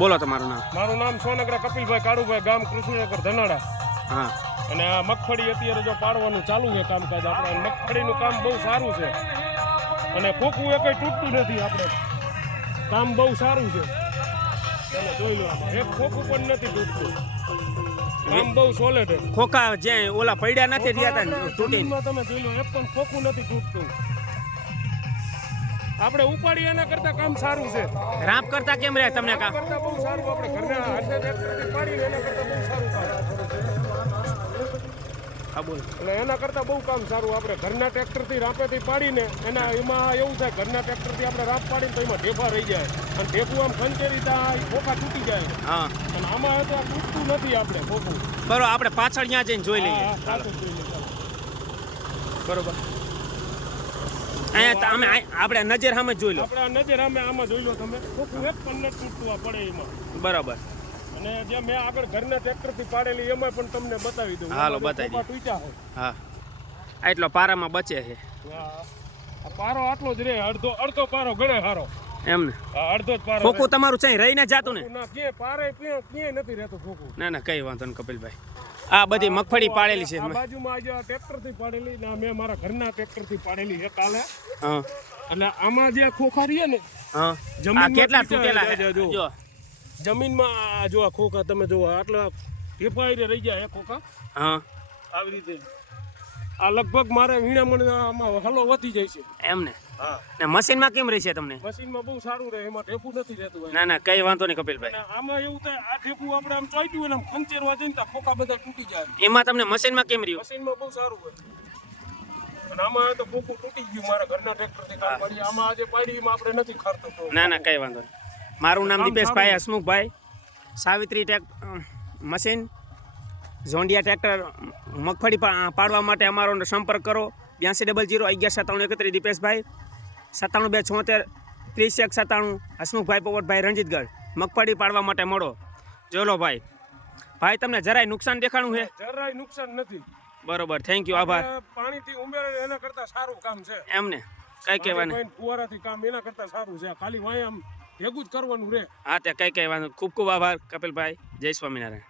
બોલો તમારું નામ. મારું નામ સોનગરા કપિલભાઈ કાળુભાઈ ગામ કૃષ્ણનગર ધનાડા. હા. અને આ મગફળી અત્યારે જો પાડવાનું ચાલુ છે કામકાજ આપણે. મગફળીનું કામ બહુ સારું છે. અને ખોખું એ કંઈ તૂટતું નથી આપણે. કામ બહુ સારું છે. તમે જોઈ લો એક ખોખું પણ નથી તૂટતું. કામ બહુ સોલેડ ખોખા જે ઓલા પડ્યા નથી રહ્યા હતા ને તૂટીને. તમે જોઈ લો એક પણ ખોખું નથી તૂટતું. આપણે ઉપાડી એના કરતા કામ સારું છે. રાપ કરતા કેમ રહે તમને કામ? કરતા બહુ સારું આપણે ઘરના હાથે પાડીને એના કરતા બહુ સારું કામ હા બોલો. એટલે એના કરતાં બહુ કામ સારું આપણે ઘરના ટ્રેક્ટરથી રાપેથી પાડીને એના એમાં એવું થાય ઘરના ટ્રેક્ટરથી આપણે રાપ પાડીને તો એમાં ઢેફા રહી જાય. અને ઢેફું આમ ખંચેરી ત્યાં ખોખા તૂટી જાય. હા. અને આમાં તો તૂટતું નથી આપણે ખોખું બરોબર આપણે પાછળ ત્યાં જઈને જોઈ લઈએ. બરોબર. અહીંયા તમે આપણે નજર સામે જોઈ લો. આપણે નજર સામે આમાં જોઈ લો તમે. ખોખું એક પણ નથી તૂટતું આ પડે એમાં. બરોબર. અને જે મેં આગળ ઘરના ટ્રેક્ટરથી પાડેલી એમાં પણ તમને બતાવી દઉં. હાલો, બતાવી તૂટ્યા હા. આટલો પારામાં બચે છે. પારો આટલો જ રે અડધો અડધો પારો ગણે હારો. એમને અડધો જ પારો ખોખું તમારું ચાઈ રહીને જાતું ને? ના કે પારે ક્યાંય નથી રહેતું ખોખું ના ના કઈ વાંધો નહીં કપિલભાઈ. આ બધી મગફળી પાડેલી છે આ બાજુમાં આજે ટ્રેક્ટરથી પાડેલી ને મેં મારા ઘરના ટ્રેક્ટરથી પાડેલી છે કાલે. હા. અને આમાં જે ખોખા રહીએ ને હા. જમીન કેટલા તૂટેલા જો. જમીનમાં જો આ ખોખા તમે જો આટલા ઢેફાઈને રહી જાય ખોખા. હા. આવી રીતે. આ લગભગ મારે વીણામણ આમાં હલો વધી જાય છે. એમ ને? મશીનમાં કેમ રહી છે તમને? મશીનમાં બહુ સારું રહે એમાં ઢેફું નથી રહેતું ના ના કઈ વાંધો નહીં કપિલભાઈ. આમાં એવું થાય આ ઢેફું આપણે આમ હોય આમ ખંચેરવા જઈને તો ખોખા બધા તૂટી જાય. એમાં તમને મશીનમાં કેમ રહ્યું? મશીનમાં બહુ સારું હોય. અને આમાં તો ખોખું તૂટી ગયું મારા ઘરના ટ્રેક્ટરથી કામ કરી આમાં આજે પાડી એમાં આપણે નથી ખરતો ના ના કઈ વાંધો નહીં. મારું નામ દિપેશભાઈ હસમુખભાઈ સાવિત્રી ટેક મશીન ઝોંડિયા ટ્રેક્ટર મગફળી પાડવા માટે અમારો સંપર્ક કરો. બ્યાસી ડબલ જીરો અગિયાર સત્તાણું એકત્રીસ દીપેશભાઈ સત્તાણું બે છોતેર ત્રીસ એક સત્તાણું હસમુખભાઈ પોવટભાઈ રણજીતગઢ મગફળી પાડવા માટે મળો. જોલો ભાઈ. ભાઈ તમને જરાય નુકસાન દેખાણું છે? જરાય નુકસાન નથી. બરોબર થેન્ક યુ આભાર. પાણીથી ઉમેરે એના કરતા સારું કામ છે. એમને કઈ કહેવાનું ફુવારાથી કામ એના કરતા સારું છે. ખાલી વાય આમ ભેગું જ કરવાનું રહે હા તે કઈ કઈ વાંધો ખૂબ ખૂબ આભાર, કપિલભાઈ. જય સ્વામિનારાયણ.